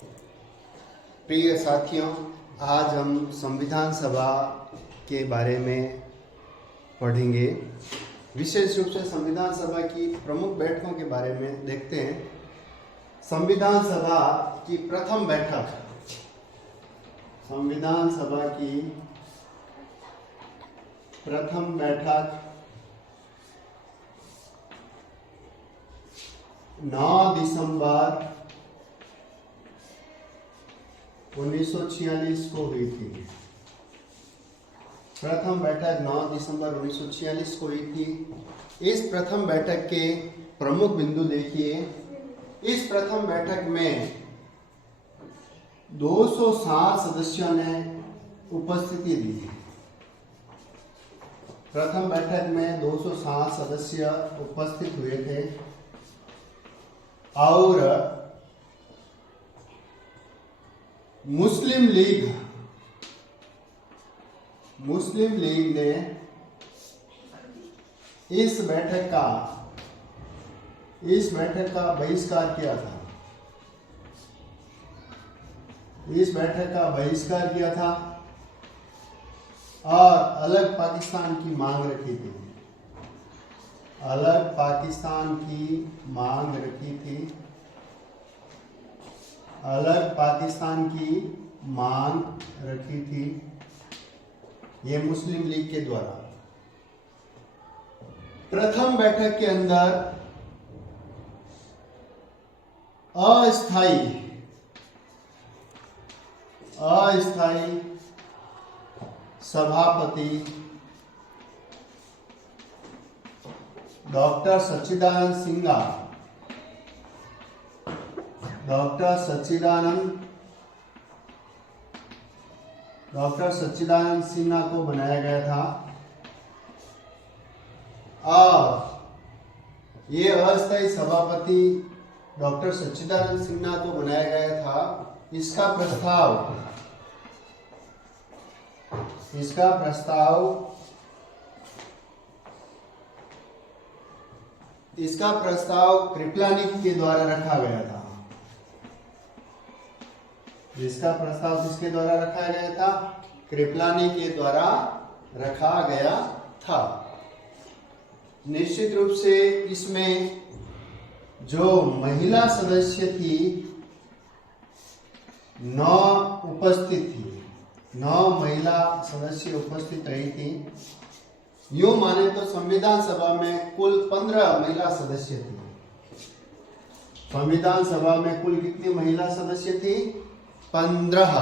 प्रिय साथियों, आज हम संविधान सभा के बारे में पढ़ेंगे। विशेष रूप से संविधान सभा की प्रमुख बैठकों के बारे में देखते हैं। संविधान सभा की प्रथम बैठक, संविधान सभा की प्रथम बैठक 9 दिसंबर 1946 को हुई थी। प्रथम बैठक 9 दिसंबर 1946 को हुई थी। इस प्रथम बैठक के प्रमुख बिंदु देखिए। इस प्रथम बैठक में 260 सदस्यों ने उपस्थिति दी। प्रथम बैठक में 260 सदस्य उपस्थित हुए थे और मुस्लिम लीग ने इस बैठक का बहिष्कार किया था। इस बैठक का बहिष्कार किया था और अलग पाकिस्तान की मांग रखी थी। अलग पाकिस्तान की मांग रखी थी। अलग पाकिस्तान की मांग रखी थी ये मुस्लिम लीग के द्वारा। प्रथम बैठक के अंदर अस्थाई सभापति डॉक्टर सच्चिदानंद सिन्हा को बनाया गया था और ये अस्थायी सभापति डॉक्टर सच्चिदानंद सिन्हा को बनाया गया था। इसका प्रस्ताव कृपलानी के द्वारा रखा गया था। इसका प्रस्ताव किसके द्वारा रखा गया था? कृपलानी के द्वारा रखा गया था। निश्चित रूप से इसमें जो महिला सदस्य थी 9 उपस्थित थी। 9 महिला सदस्य उपस्थित रही थी। यूं माने तो संविधान सभा में कुल 15 महिला सदस्य थी। संविधान सभा में कुल कितनी महिला सदस्य थी? 15।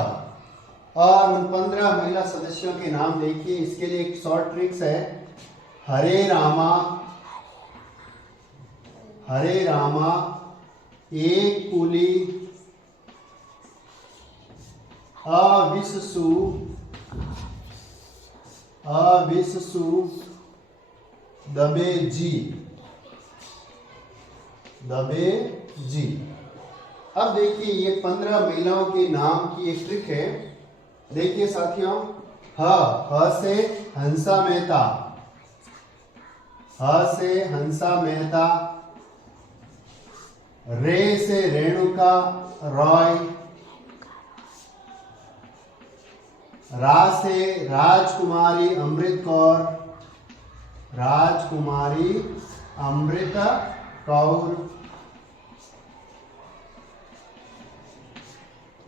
और उन 15 महिला सदस्यों के नाम देखिए। इसके लिए एक शॉर्ट ट्रिक्स है। हरे रामा एक पुली अविससु दबे जी। अब देखिए ये 15 महिलाओं के नाम की एक ट्रिक है। देखिए साथियों, ह से हंसा मेहता, रे से रेणुका रॉय, रा से राजकुमारी अमृत कौर,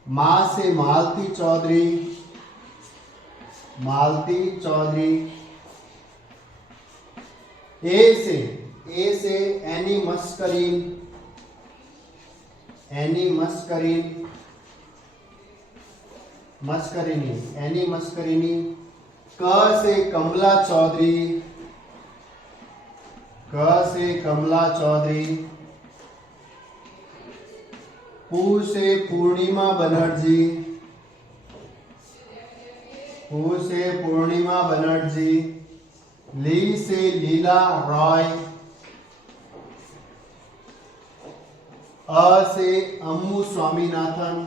मां से मालती चौधरी, ए से एनी मस्करीनी, क से कमला चौधरी, पू से पूर्णिमा बनर्जी, ली से लीला रॉय, अ से अम्मू स्वामीनाथन,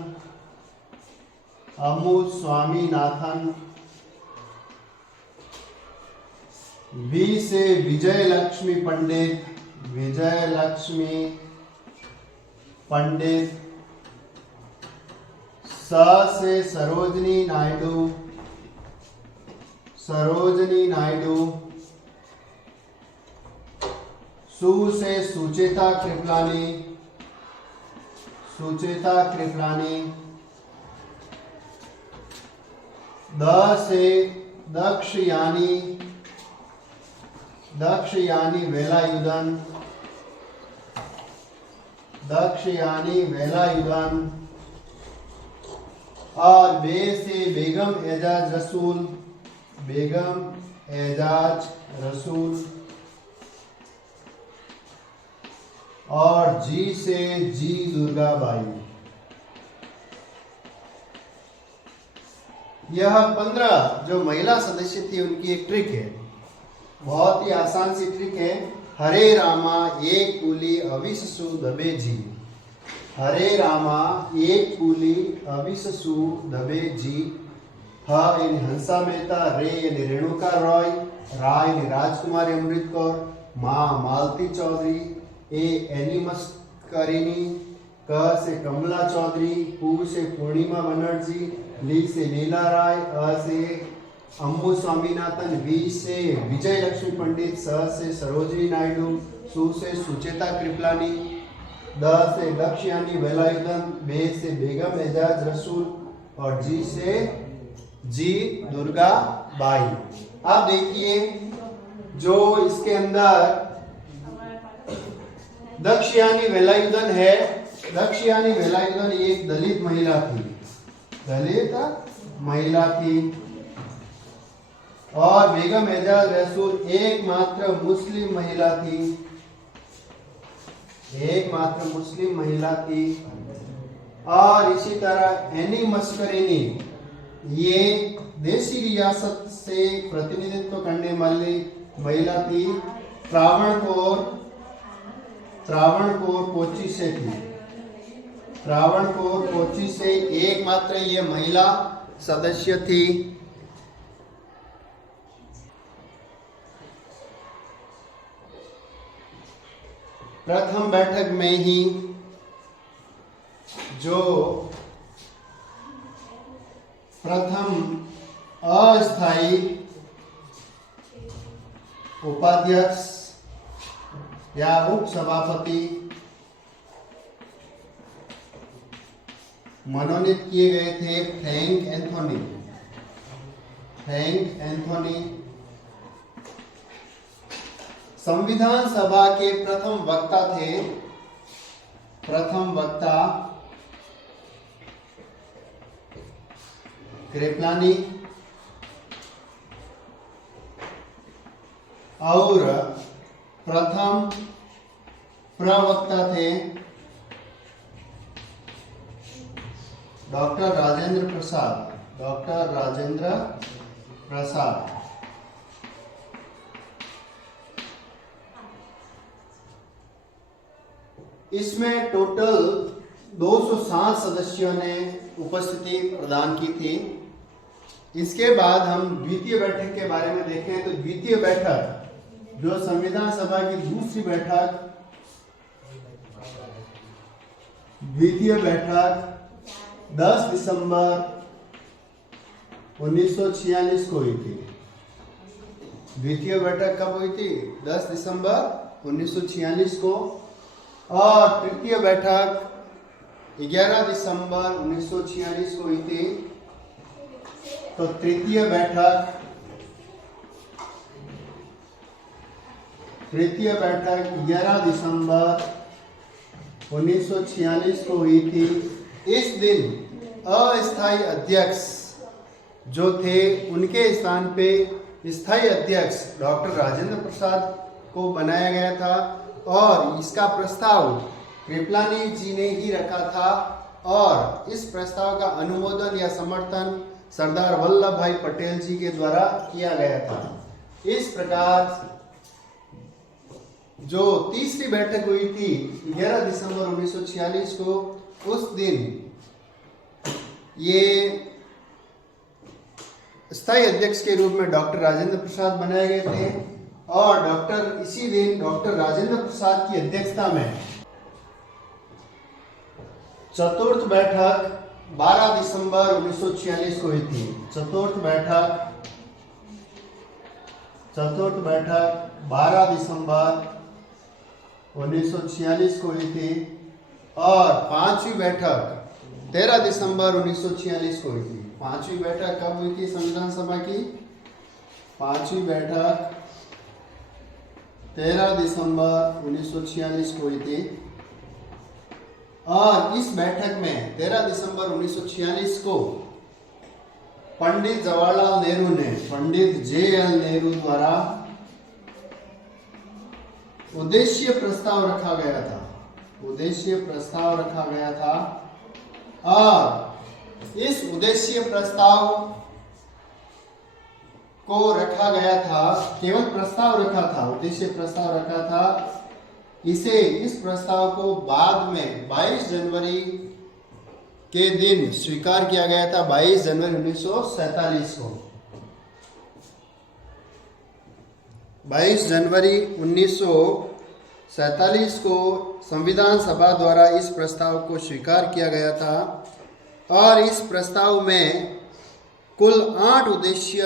वी से विजय लक्ष्मी पंडित, स से सरोजनी नायडू, सरोजनी नायडू। सु से सुचेता कृपलानी, सुचेता कृपलानी। द से दक्षयानी, दक्षयानी वेलायुधन, दक्षयानी वेलायुधन। और बे से बेगम एजाज रसूल, बेगम एजाज रसूल। और जी से जी दुर्गाबाई। यह 15 जो महिला सदस्य थी उनकी एक ट्रिक है, बहुत ही आसान सी ट्रिक है। हरे रामा एक कूली अविससु दबे जी, हरे रामा एक कूली अविससु दबे जी। ह यानी हंसा मेहता, रे यानी रेणुका रॉय, रा यानी राजकुमारी अमृत कौर, माँ मालती चौधरी, ए एनिमस करीनी, क से कमला चौधरी, पू से पूर्णिमा बनर्जी, ली से लीला राय, अ से अम्मू स्वामीनाथन, वी से विजय लक्ष्मी पंडित, स से सरोजनी नायडू, सु से सुचेता कृपलानी, द से दक्षयानी वेलायुधन, बे से बेगम एजाज रसूल और जी से जी दुर्गा बाई। आप देखिए जो इसके अंदर दक्षयानी वेलायुधन है, दक्षयानी वेलायुधन एक दलित महिला थी, दलित महिला थी। और बेगम एजाज रसूल एकमात्र मुस्लिम महिला थी, एकमात्र मुस्लिम महिला थी। और इसी तरह एनी मस्करीनी ये देसी रियासत से प्रतिनिधित्व करने वाली महिला थी। त्रावणकोर, त्रावणकोर कोची से थी, त्रावणकोर कोची से एकमात्र ये महिला सदस्य थी। प्रथम बैठक में ही जो प्रथम अस्थायी उपाध्यक्ष या उप सभापति मनोनीत किए गए थे फ्रैंक एंथोनी, फ्रैंक एंथोनी। संविधान सभा के प्रथम वक्ता थे, प्रथम वक्ता कृपलानी। और प्रथम प्रवक्ता थे डॉक्टर राजेंद्र प्रसाद, डॉक्टर राजेंद्र प्रसाद। इसमें टोटल 207 सदस्यों ने उपस्थिति प्रदान की थी। इसके बाद हम द्वितीय बैठक के बारे में देखें तो द्वितीय बैठक जो संविधान सभा की दूसरी बैठक, द्वितीय बैठक 10 दिसंबर 1946 को हुई थी। द्वितीय बैठक कब हुई थी? 10 दिसंबर 1946 को। और तृतीय बैठक 11 दिसंबर 1946 को हुई थी। तो तृतीय बैठक 11 दिसंबर 1946 को हुई थी। इस दिन अस्थायी अध्यक्ष जो थे उनके स्थान पे स्थायी अध्यक्ष डॉक्टर राजेंद्र प्रसाद को बनाया गया था और इसका प्रस्ताव कृपलानी जी ने ही रखा था और इस प्रस्ताव का अनुमोदन या समर्थन सरदार वल्लभ भाई पटेल जी के द्वारा किया गया था। इस प्रकार जो तीसरी बैठक हुई थी 11 दिसंबर 1946 को, उस दिन ये स्थायी अध्यक्ष के रूप में डॉक्टर राजेंद्र प्रसाद बनाए गए थे और इसी दिन डॉक्टर राजेंद्र प्रसाद की अध्यक्षता में चतुर्थ बैठक 12 दिसंबर 1946 को हुई थी। चतुर्थ बैठक 12 दिसंबर 1946 को हुई थी और पांचवी बैठक 13 दिसंबर 1946 को हुई थी। पांचवी बैठक कब हुई थी संविधान सभा की? पांचवी बैठक 13 दिसंबर 1946 को हुई थी और इस बैठक में 13 दिसंबर 1946 को पंडित जवाहरलाल नेहरू ने, पंडित जे.एल. नेहरू द्वारा उद्देश्य प्रस्ताव रखा गया था और इस उद्देश्य प्रस्ताव को रखा गया था, केवल प्रस्ताव रखा था, उद्देश्य प्रस्ताव रखा था। इस प्रस्ताव को बाद में 22 जनवरी के दिन स्वीकार किया गया था, 22 जनवरी 1947 को। 22 जनवरी 1947 को संविधान सभा द्वारा इस प्रस्ताव को स्वीकार किया गया था और इस प्रस्ताव में कुल 8 उद्देश्य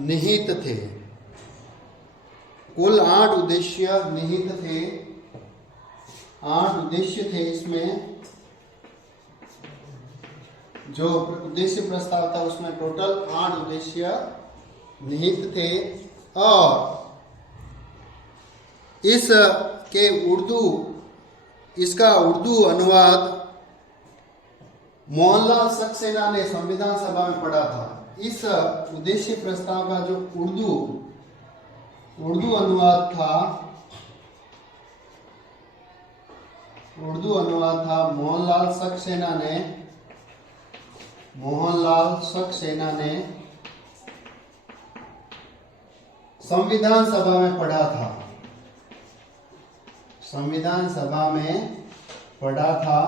निहित थे। कुल 8 उद्देश्य निहित थे, 8 उद्देश्य थे। इसमें जो उद्देश्य प्रस्ताव था उसमें टोटल 8 उद्देश्य निहित थे और इसका उर्दू अनुवाद मोहनलाल सक्सेना ने संविधान सभा में पढ़ा था। इस उद्देश्य प्रस्ताव का जो उर्दू अनुवाद था मोहनलाल सक्सेना ने संविधान सभा में पढ़ा था।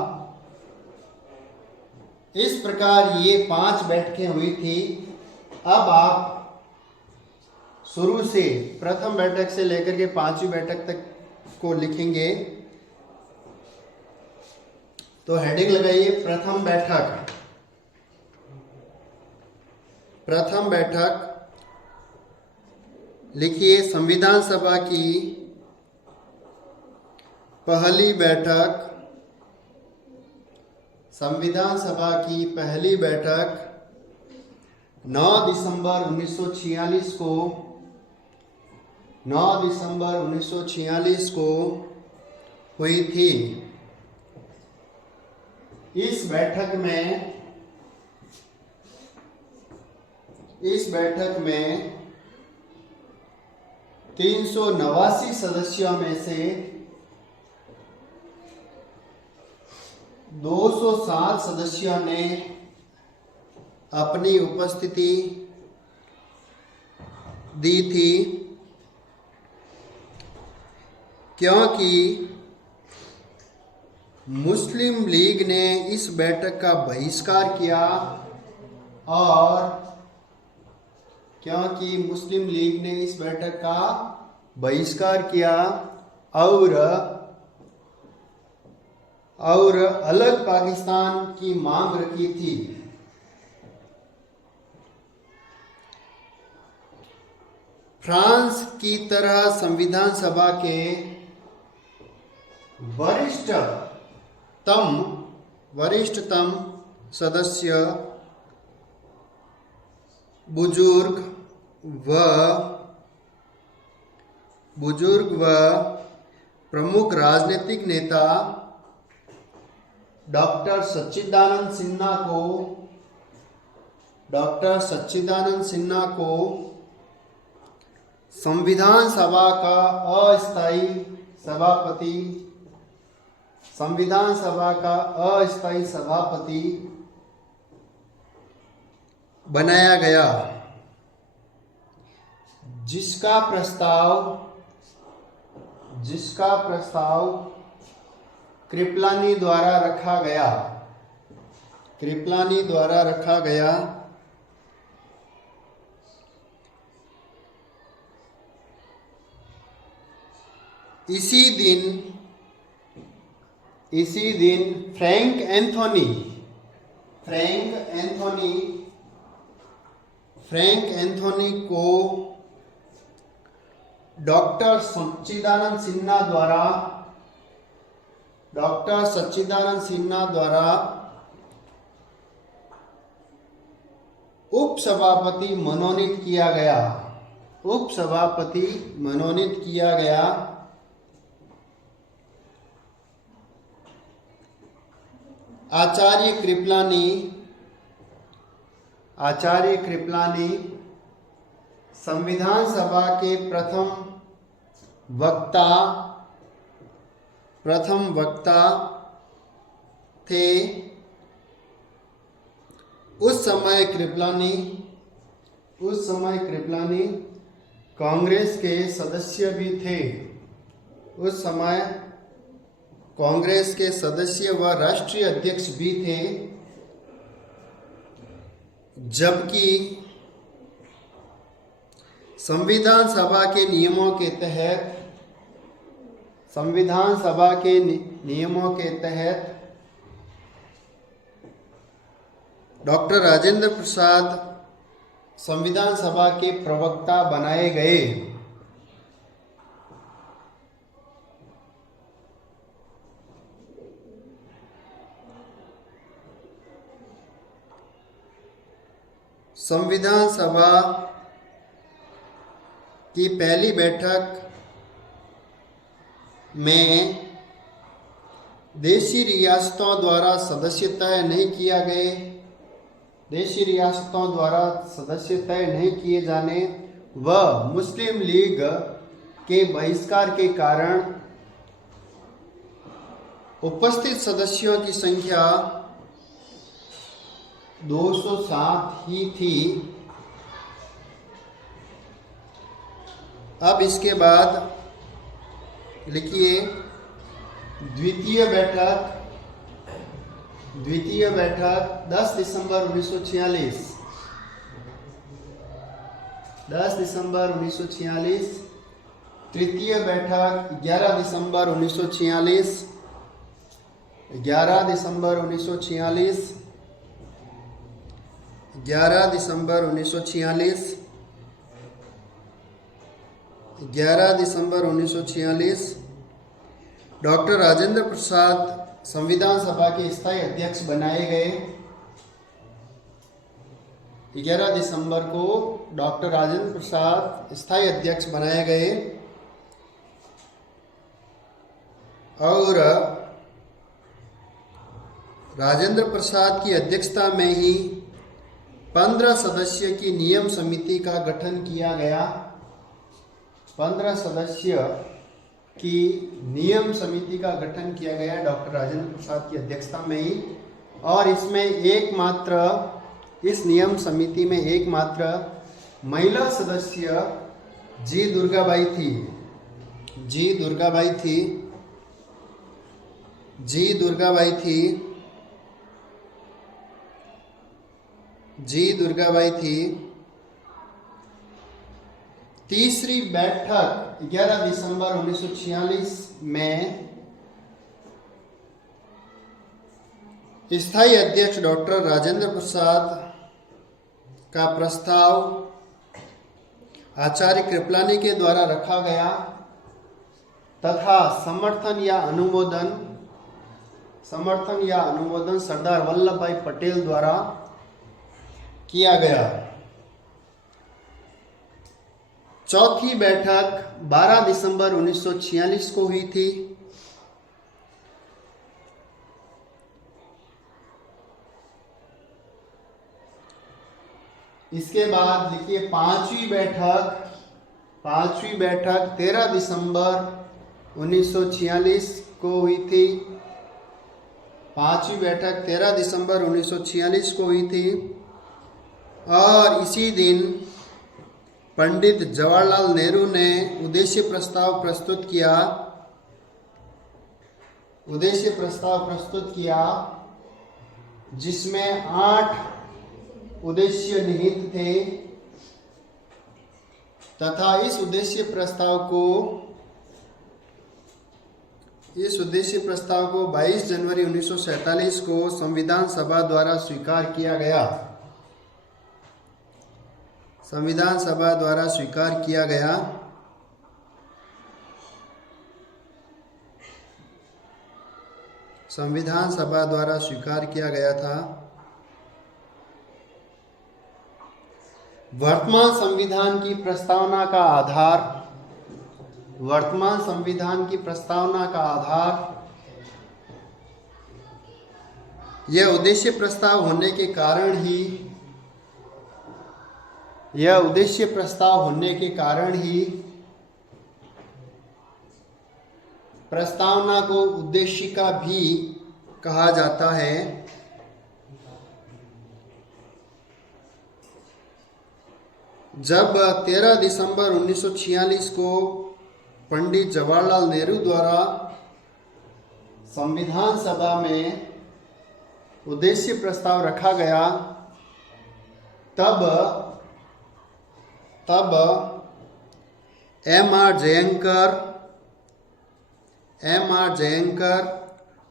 इस प्रकार ये 5 बैठकें हुई थी। अब आप शुरू से प्रथम बैठक से लेकर के 5वीं बैठक तक को लिखेंगे। तो हेडिंग लगाइए प्रथम बैठक लिखिए संविधान सभा की पहली बैठक। संविधान सभा की पहली बैठक 9 दिसंबर 1946 को हुई थी। इस बैठक में 389 सदस्यों में से 207 सदस्यों ने अपनी उपस्थिति दी थी, क्योंकि मुस्लिम लीग ने इस बैठक का बहिष्कार किया और अलग पाकिस्तान की मांग रखी थी। फ्रांस की तरह संविधान सभा के वरिष्ठतम सदस्य बुजुर्ग व प्रमुख राजनीतिक नेता डॉक्टर सच्चिदानंद सिन्हा को संविधान सभा का अस्थायी सभापति बनाया गया, जिसका प्रस्ताव कृपलानी द्वारा रखा गया। इसी दिन फ्रैंक फ्रैंक एंथोनी को डॉक्टर सच्चिदानंद सिन्हा द्वारा उपसभापति मनोनीत किया गया। आचार्य कृपलानी संविधान सभा के प्रथम वक्ता थे। उस समय कृपलानी कांग्रेस के सदस्य भी थे। उस समय कांग्रेस के सदस्य व राष्ट्रीय अध्यक्ष भी थे, जबकि संविधान सभा के नियमों के तहत डॉक्टर राजेंद्र प्रसाद संविधान सभा के प्रवक्ता बनाए गए। संविधान सभा की पहली बैठक में देशी रियासतों द्वारा सदस्य तय नहीं किए जाने व मुस्लिम लीग के बहिष्कार के कारण उपस्थित सदस्यों की संख्या 207 ही थी। अब इसके बाद लिखिए द्वितीय बैठक 10 दिसंबर 1946। तृतीय बैठक 11 दिसंबर 1946। 11 दिसंबर 1946 डॉक्टर राजेंद्र प्रसाद संविधान सभा के स्थायी अध्यक्ष बनाए गए। 11 दिसंबर को डॉक्टर राजेंद्र प्रसाद स्थायी अध्यक्ष बनाए गए और राजेंद्र प्रसाद की अध्यक्षता में ही 15 सदस्य की नियम समिति का गठन किया गया। 15 सदस्य की नियम समिति का गठन किया गया डॉक्टर राजेंद्र प्रसाद की अध्यक्षता में ही, और इसमें इस नियम समिति में एकमात्र महिला सदस्य जी दुर्गाबाई थी। तीसरी बैठक 11 दिसंबर 1946 में स्थायी अध्यक्ष डॉक्टर राजेंद्र प्रसाद का प्रस्ताव आचार्य कृपलानी के द्वारा रखा गया तथा समर्थन या अनुमोदन सरदार वल्लभ भाई पटेल द्वारा किया गया। चौथी बैठक 12 दिसंबर 1946 को हुई थी। इसके बाद लिखिए पांचवी बैठक 13 दिसंबर 1946 को हुई थी। पांचवी बैठक 13 दिसंबर 1946 को हुई थी और इसी दिन पंडित जवाहरलाल नेहरू ने उद्देश्य प्रस्ताव प्रस्तुत किया जिसमें 8 उद्देश्य निहित थे तथा इस उद्देश्य प्रस्ताव को इस उद्देश्य प्रस्ताव को 22 जनवरी 1947 को संविधान सभा द्वारा स्वीकार किया गया। संविधान सभा द्वारा स्वीकार किया गया। संविधान सभा द्वारा स्वीकार किया गया था। वर्तमान संविधान की प्रस्तावना का आधार, वर्तमान संविधान की प्रस्तावना का आधार यह उद्देश्य प्रस्ताव होने के कारण ही, यह उद्देश्य प्रस्ताव होने के कारण ही प्रस्तावना को उद्देशिका भी कहा जाता है। जब 13 दिसंबर 1946 को पंडित जवाहरलाल नेहरू द्वारा संविधान सभा में उद्देश्य प्रस्ताव रखा गया, तब एम.आर. जयंकर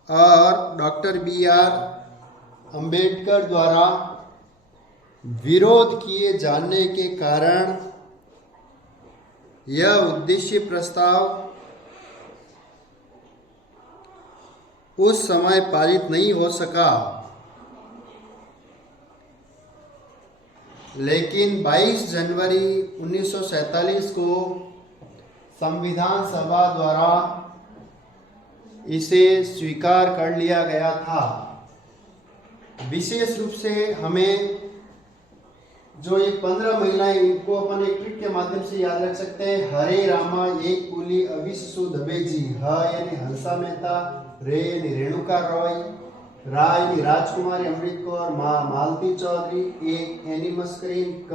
और डॉक्टर B.R. अंबेडकर द्वारा विरोध किए जाने के कारण यह उद्देश्य प्रस्ताव उस समय पारित नहीं हो सका। लेकिन 22 जनवरी 1947 को संविधान सभा द्वारा इसे स्वीकार कर लिया गया था। विशेष रूप से हमें जो ये 15 महिलाएं, इनको अपन एक ट्रिक के माध्यम से याद रख सकते हैं। हरे रामा एक कुली अविसु दबे जी, ह यानी हंसा मेहता, रे यानी रेणुका रॉय, रा यानी राजकुमारी अमृत कौर, मालती चौधरी, एक एनी मस्करीन, क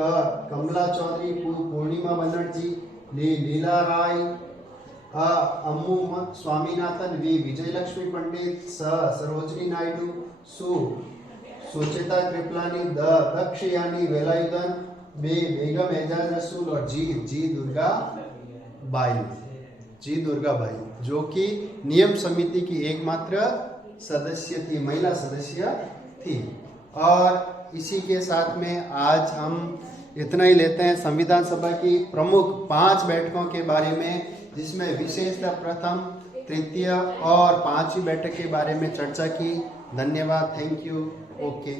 कमला चौधरी, पूर्णिमा बनर्जी, लीला राय, अम्मू स्वामीनाथन, वी विजयलक्ष्मी पंडित, सरोजनी नायडू, सुचेता कृपलानी, दक्षयानी वेलायुधन, बेगम एजाज रसूल और जी दुर्गा बाई, जो कि नियम समिति की एकमात्र सदस्य थी, महिला सदस्य थी। और इसी के साथ में आज हम इतना ही लेते हैं संविधान सभा की प्रमुख 5 बैठकों के बारे में, जिसमें विशेषतः प्रथम, तृतीय और 5वीं बैठक के बारे में चर्चा की। धन्यवाद, थैंक यू, ओके।